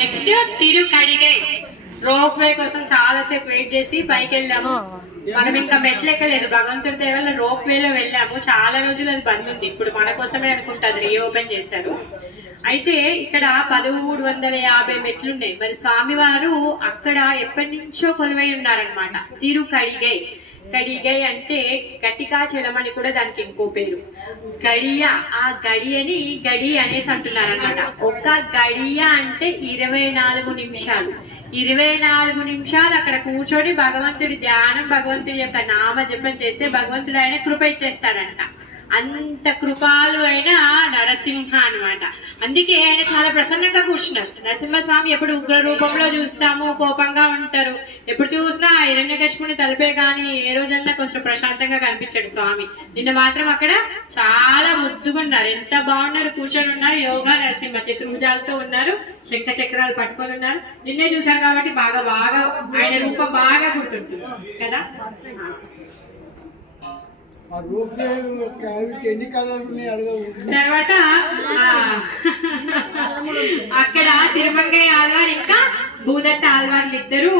Next తిరుకడిగై rope way కోసం చాలా సేపు వెయిట్ చేసి పైకి వెళ్ళాము. మనం ఇంకా మెట్లు ఎక్కలేదు, భగవంతుడి దేవల్ల రోప్ వేలో వెళ్ళాము. చాలా రోజులు అది బంద్ ఉంది, ఇప్పుడు మన కోసమే అనుకుంటా అది రీఓపెన్ చేశారు. అయితే ఇక్కడ 1350 మెట్లున్నాయి. మరి స్వామివారు అక్కడ ఎప్పటి నుంచో కొలువై ఉన్నారనమాట. తిరుకడిగై, కడిగై అంటే గటికాచలం అని కూడా దానికి ఇంకో పేరు. గడియ, ఆ గడియని గడి అనేసి అంటున్నారు అనమాట. ఒక గడియ అంటే 24 నిమిషాలు. 24 నిమిషాలు అక్కడ కూర్చొని భగవంతుడి ధ్యానం, భగవంతుడి యొక్క నామ జపం చేస్తే భగవంతుడు ఆయన కృప ఇచ్చేస్తాడంట. అంత కృపాలు అయిన నరసింహ అన్నమాట. అందుకే ఆయన చాలా ప్రసన్నంగా కూర్చున్నారు. నరసింహస్వామి ఎప్పుడు ఉగ్ర రూపంలో చూస్తాము, కోపంగా ఉంటారు. ఎప్పుడు చూసినా హిరణ్యకశిపుని తలపే గాని ఏ రోజన్నా కొంచెం ప్రశాంతంగా కనిపించాడు స్వామి. నిన్న మాత్రం అక్కడ చాలా ముద్దుగా ఉన్నారు, ఎంత బాగున్నారు, కూర్చొని ఉన్నారు. యోగా నరసింహ చతుర్భుజాలతో ఉన్నారు, శంఖ చక్రాలు పట్టుకొని ఉన్నారు. నిన్నే చూశారు కాబట్టి బాగా బాగా ఆయన రూపం బాగా గుర్తుంటుంది కదా. తర్వాత అక్కడ తిరుమంగయ్య ఆళ్వార్ ఇంకా భూదత్త ఆళ్వార్లు ఇద్దరు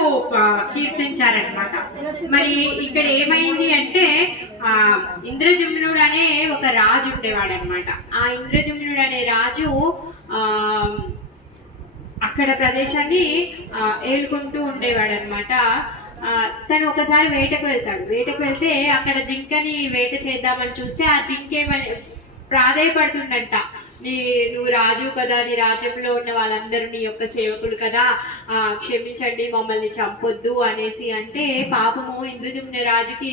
కీర్తించారనమాట. మరి ఇక్కడ ఏమైంది అంటే ఇంద్రద్యుమ్నుడు అనే ఒక రాజు ఉండేవాడు అనమాట. ఆ ఇంద్రద్యుమ్నుడు అనే రాజు అక్కడ ప్రదేశాన్ని ఏలుకుంటూ ఉండేవాడు అనమాట. తను ఒకసారి వేటకు వెళ్తాడు. వేటకు వెళ్తే అక్కడ జింకని వేట చేద్దామని చూస్తే ఆ జింకేమని ప్రాధేయపడుతుందంట. నువ్వు రాజు కదా, నీ రాజ్యంలో ఉన్న వాళ్ళందరూ నీ యొక్క సేవకులు కదా, క్షమించండి, మమ్మల్ని చంపొద్దు అనేసి అంటే పాపము ఇంద్రద్యుమ్న రాజుకి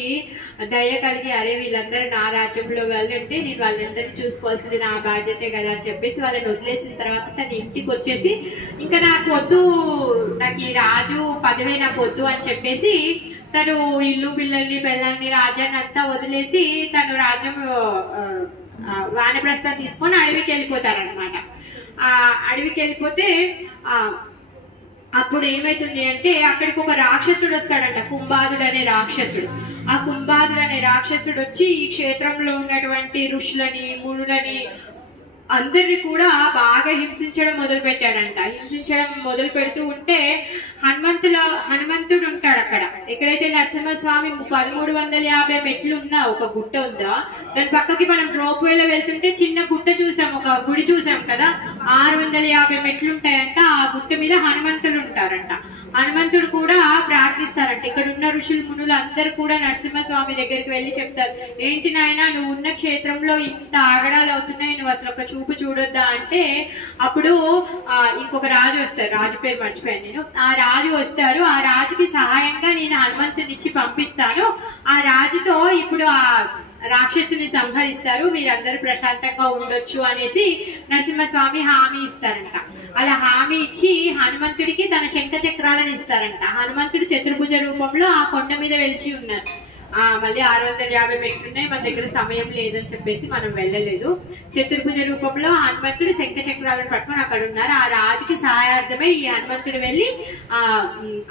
దయ కలిగి, అరే వీళ్ళందరూ నా రాజ్యంలో వెళ్ళంటే నేను వాళ్ళందరినీ చూసుకోవాల్సింది నా బాధ్యతే కదా అని చెప్పేసి వాళ్ళని వదిలేసిన తర్వాత తన ఇంటికి వచ్చేసి ఇంకా నాకు వద్దు, నాకు ఈ రాజు పదవే నాకు వద్దు అని చెప్పేసి తను ఇల్లు పిల్లల్ని పిల్లల్ని రాజ్యాన్ని అంతా వదిలేసి తను రాజ్యం వానప్రస్థం తీసుకొని అడవికి వెళ్ళిపోతారనమాట. ఆ అడవికి వెళ్ళిపోతే అప్పుడు ఏమైతుంది అంటే అక్కడికి ఒక రాక్షసుడు వస్తాడంట, కుంభాదుడు అనే రాక్షసుడు. ఆ కుంభాదుడు అనే రాక్షసుడు వచ్చి ఈ క్షేత్రంలో ఉన్నటువంటి ఋషులని మునులని అందరినీ కూడా బాగా హింసించడం మొదలు పెట్టాడంట. హింసించడం మొదలు పెడుతూ ఉంటే హనుమంతుడు ఉంటాడు అక్కడ. ఎక్కడైతే నరసింహస్వామి 1350 మెట్లు ఉన్న ఒక గుట్ట ఉందా, దాని పక్కకి మనం రోప్ వేలో వెళ్తుంటే చిన్న గుట్ట చూసాం, ఒక గుడి చూసాం కదా, 650 మెట్లు ఉంటాయంట. ఆ గుట్ట మీద హనుమంతుడు ఉంటారంట. హనుమంతుడు కూడా ప్రార్థిస్తారంట. ఇక్కడ ఉన్న ఋషులు మునులు అందరు కూడా నరసింహస్వామి దగ్గరికి వెళ్ళి చెప్తారు, ఏంటి నాయన నువ్వు ఉన్న క్షేత్రంలో ఇంత ఆగడాలు అవుతున్నాయి, నువ్వు అసలు ఒక చూపు చూడొద్దా అంటే అప్పుడు ఇంకొక రాజు వస్తారు, రాజు పేరు మర్చిపోయాను నేను. ఆ రాజు వస్తారు, ఆ రాజుకి సహాయంగా నేను హనుమంతుని ఇచ్చి పంపిస్తాను, ఆ రాజుతో ఇప్పుడు ఆ రాక్షసుని సంహరిస్తారు, మీరందరూ ప్రశాంతంగా ఉండొచ్చు అనేసి నరసింహస్వామి హామీ ఇస్తారంట. అలా హామీ ఇచ్చి హనుమంతుడికి తన శంఖ చక్రాలను ఇస్తారంట. హనుమంతుడు చతుర్భుజ రూపంలో ఆ కొండ మీద వెలిచి ఉన్నారు. మళ్ళీ 650 మెట్లున్నాయి, మన దగ్గర సమయం లేదని చెప్పేసి మనం వెళ్ళలేదు. చతుర్భుజ రూపంలో హనుమంతుడు శంఖ చక్రాలను పట్టుకొని అక్కడ ఉన్నారు. ఆ రాజుకి సహాయార్థమే ఈ హనుమంతుడు వెళ్ళి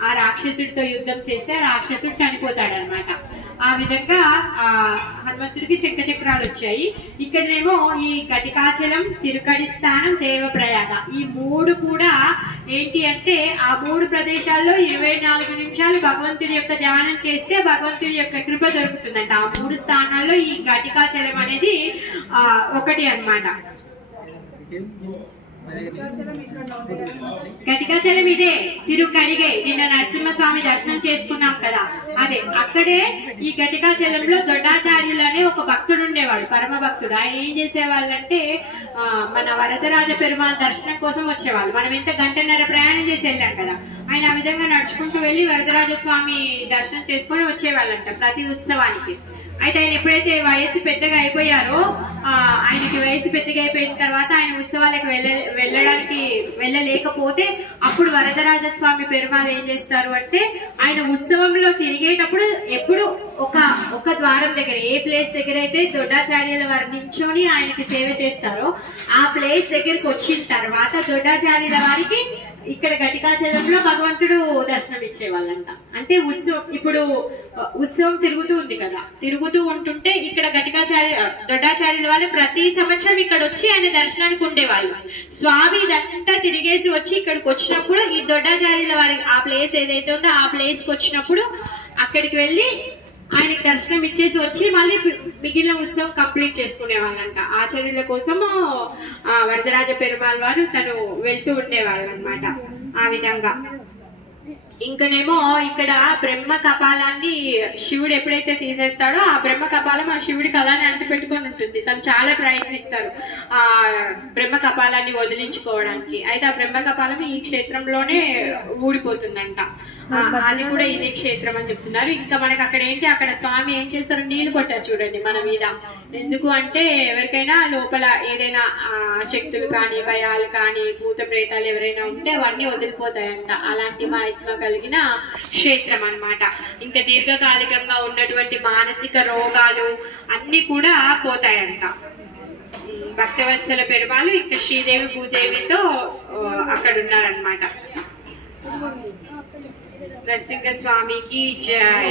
ఆ రాక్షసుడితో యుద్ధం చేస్తే ఆ రాక్షసుడు చనిపోతాడు అనమాట. ఆ విధంగా హనుమంతుడికి శంఖ చక్రాలు వచ్చాయి. ఇక్కడనేమో ఈ ఘటికాచలం, తిరుకడి స్థానం, దేవప్రయాగ, ఈ 3 కూడా ఏంటి అంటే ఆ 3 ప్రదేశాల్లో 24 నిమిషాలు భగవంతుడి యొక్క ధ్యానం చేస్తే భగవంతుడి యొక్క కృప దొరుకుతుందంట. ఆ 3 స్థానాల్లో ఈ ఘటికాచలం అనేది ఒకటి అన్నమాట. ఘటికాచలం ఇదే, తిరుకడిగై. నిన్న నరసింహస్వామి దర్శనం చేసుకున్నాం కదా, అదే అక్కడే. ఈ ఘటికాచలంలో దొడ్డాచార్యులు అనే ఒక భక్తుడు ఉండేవాడు, పరమ భక్తుడు. ఆయన ఏం చేసేవాళ్ళంటే మన వరదరాజ పెరుమాళ దర్శనం కోసం వచ్చేవాళ్ళు. మనం ఎంత 1.5 గంట ప్రయాణం చేసి వెళ్ళాం కదా, ఆయన ఆ విధంగా నడుచుకుంటూ వెళ్లి వరదరాజ స్వామి దర్శనం చేసుకొని వచ్చేవాళ్ళంట ప్రతి ఉత్సవానికి. అయితే ఆయన ఎప్పుడైతే వయసు పెద్దగా అయిపోయారో, ఆయనకి వయసు పెద్దగా అయిపోయిన తర్వాత ఆయన ఉత్సవాలకు వెళ్ళలేకపోతే అప్పుడు వరదరాజస్వామి పెరుమాళ్ ఏం చేస్తారు అంటే ఆయన ఉత్సవంలో తిరిగేటప్పుడు ఎప్పుడు ఒక ద్వారం దగ్గర, ఏ ప్లేస్ దగ్గర అయితే దొడ్డాచార్యుల వారు నించొని ఆయనకి సేవ చేస్తారో ఆ ప్లేస్ దగ్గరికి వచ్చిన తర్వాత దొడ్డాచార్యుల వారికి ఇక్కడ ఘటికాచలంలో భగవంతుడు దర్శనం ఇచ్చేవాళ్ళంట. అంటే ఇప్పుడు ఉత్సవం తిరుగుతూ ఉంది కదా, తిరుగుతూ ఉంటుంటే ఇక్కడ దొడ్డాచార్యుల వాళ్ళు ప్రతి సంవత్సరం ఇక్కడ వచ్చి ఆయన దర్శనానికి ఉండేవాళ్ళు. స్వామి ఇదంతా తిరిగేసి వచ్చి ఇక్కడికి వచ్చినప్పుడు ఈ దొడ్డాచార్యుల వారి ఆ ప్లేస్ ఏదైతే ఉందో ఆ ప్లేస్ కి వచ్చినప్పుడు అక్కడికి వెళ్ళి ఆయనకి దర్శనం ఇచ్చేసి వచ్చి మళ్ళీ మిగిలిన ఉత్సవం కంప్లీట్ చేసుకునేవాళ్ళంట. ఆచార్యుల కోసము వరదరాజ పెరుమాళ్ వారు తను వెళ్తూ ఉండేవాళ్ళు అనమాట. ఆ విధంగా ఇంకనేమో ఇక్కడ బ్రహ్మ కపాలాన్ని శివుడు ఎప్పుడైతే తీసేస్తాడో ఆ బ్రహ్మ కపాలం ఆ శివుడికి అలానే అంటి పెట్టుకొని ఉంటుంది. తను చాలా ప్రయత్నిస్తారు ఆ బ్రహ్మ కపాలాన్ని వదిలించుకోవడానికి. అయితే ఆ బ్రహ్మ కపాలం ఈ క్షేత్రంలోనే ఊడిపోతుందంట. అది కూడా ఇదే క్షేత్రం అని చెప్తున్నారు. ఇంకా మనకి అక్కడ ఏంటి, అక్కడ స్వామి ఏం చేస్తారు, నీళ్లు కొట్టారు చూడండి మన మీద. ఎందుకు అంటే ఎవరికైనా లోపల ఏదైనా శక్తులు కానీ భయాలు కానీ భూత ప్రేతాలు ఎవరైనా ఉంటే అవన్నీ వదిలిపోతాయంట. అలాంటి మహిమ కలిగిన క్షేత్రం అన్నమాట. ఇంకా దీర్ఘకాలికంగా ఉన్నటువంటి మానసిక రోగాలు అన్ని కూడా పోతాయంట. భక్తవత్సల పెరుమాళ్ ఇంకా శ్రీదేవి భూదేవితో అక్కడ ఉన్నారనమాట. నరసింహ స్వామికి జై.